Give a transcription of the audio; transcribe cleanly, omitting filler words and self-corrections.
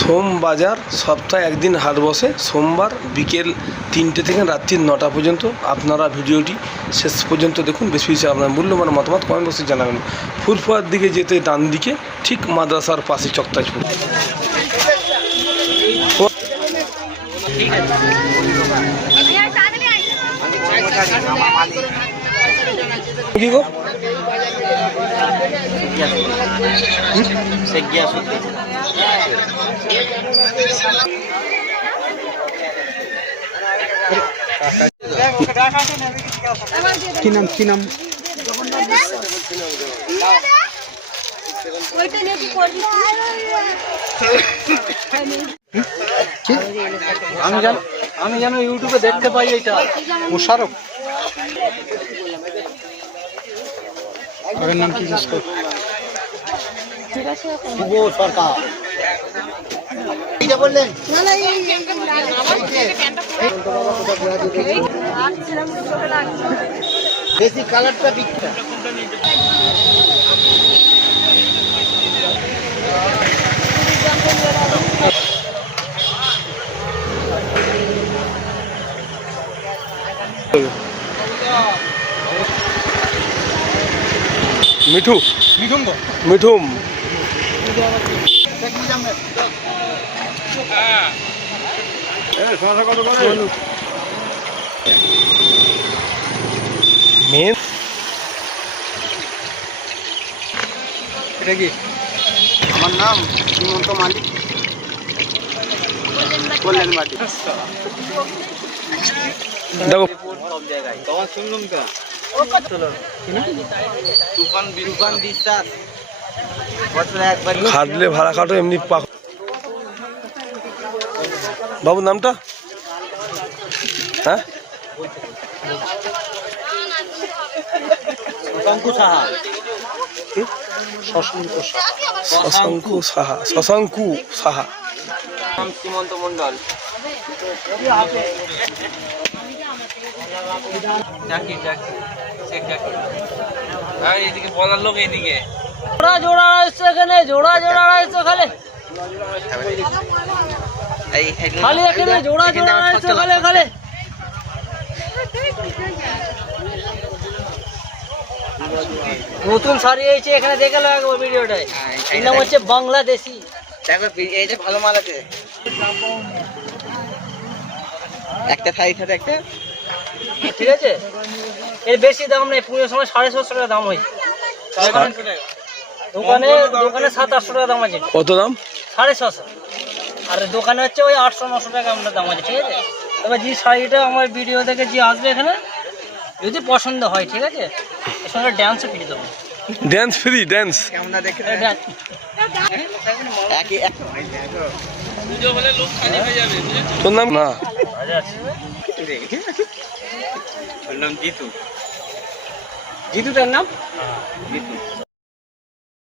সোম বাজার সপ্তাহে একদিন হাট বসে, সোমবার বিকেল 3টে থেকে রাত্রি 9টা পর্যন্ত। আপনারা ভিডিওটি শেষ পর্যন্ত দেখুন। বেশি বেশি আপনার মূল্যবান মতামত কমেন্ট বক্সে জানাবেন। ফুরফুয়ার দিকে যেতে ডান দিকে, ঠিক মাদ্রাসার পাশে চকতাজপুর। কি গো কি নাম কি নাম? আমি যেন ইউটিউবে দেখতে পাই এটা। মোশারফ। ওর নাম কি জিজ্ঞেস কর? শুভ সরকার। এইটা বললেন বেশি কালারটা বিখ্যাত। মিঠু মিঠুন তো মিঠুম মেন। এটা কি? আমার নাম শ্রীমন্ত মালিক, কল্যাণ বাটি। দেখো সব জায়গায় তোমার শুনলাম তো তুফান বিশ্বাস বছরে একবার খাটলে ভাড়া খাটো এমনি বাবুর নামটা হ্যাঁ শঙ্কু সাহা। শশাঙ্কু সাহা। শশাঙ্কু সাহা। নাম শ্রীমন্ত মন্ডল। এদিকে বলার লোক এদিকে জোড়া জোড়া আসছে এখানে, জোড়া জোড়া আসছে খালি খালি এখানে জোড়া জোড়া আসছে খালি খালি। নতুন শাড়ি হয়েছে এখানে, দেখে লাগবে ভিডিওটায়। এর নাম হচ্ছে বাংলাদেশি। দেখো এই যে ভালো মাল আছে, একটা শাড়ির সাথে একটা, ঠিক আছে। এর বেশি দাম নেই, পুজোর সময় 750 টাকা দাম হয়েছে। দোকানে 700-800 টাকা দাম আছে। কত দাম? 650। আর দোকানে হচ্ছে ওই 800-900 টাকা আমরা দাম আছে, ঠিক আছে। তবে যে শাড়িটা আমার ভিডিও দেখে যে আসবে এখানে, যদি পছন্দ হয়, ঠিক আছে, এর সঙ্গে ড্যান্সও ফ্রি দেবো। Dance free? ড্যান্স তোর নাম না? জিতু, জিতুটার নাম জিতু।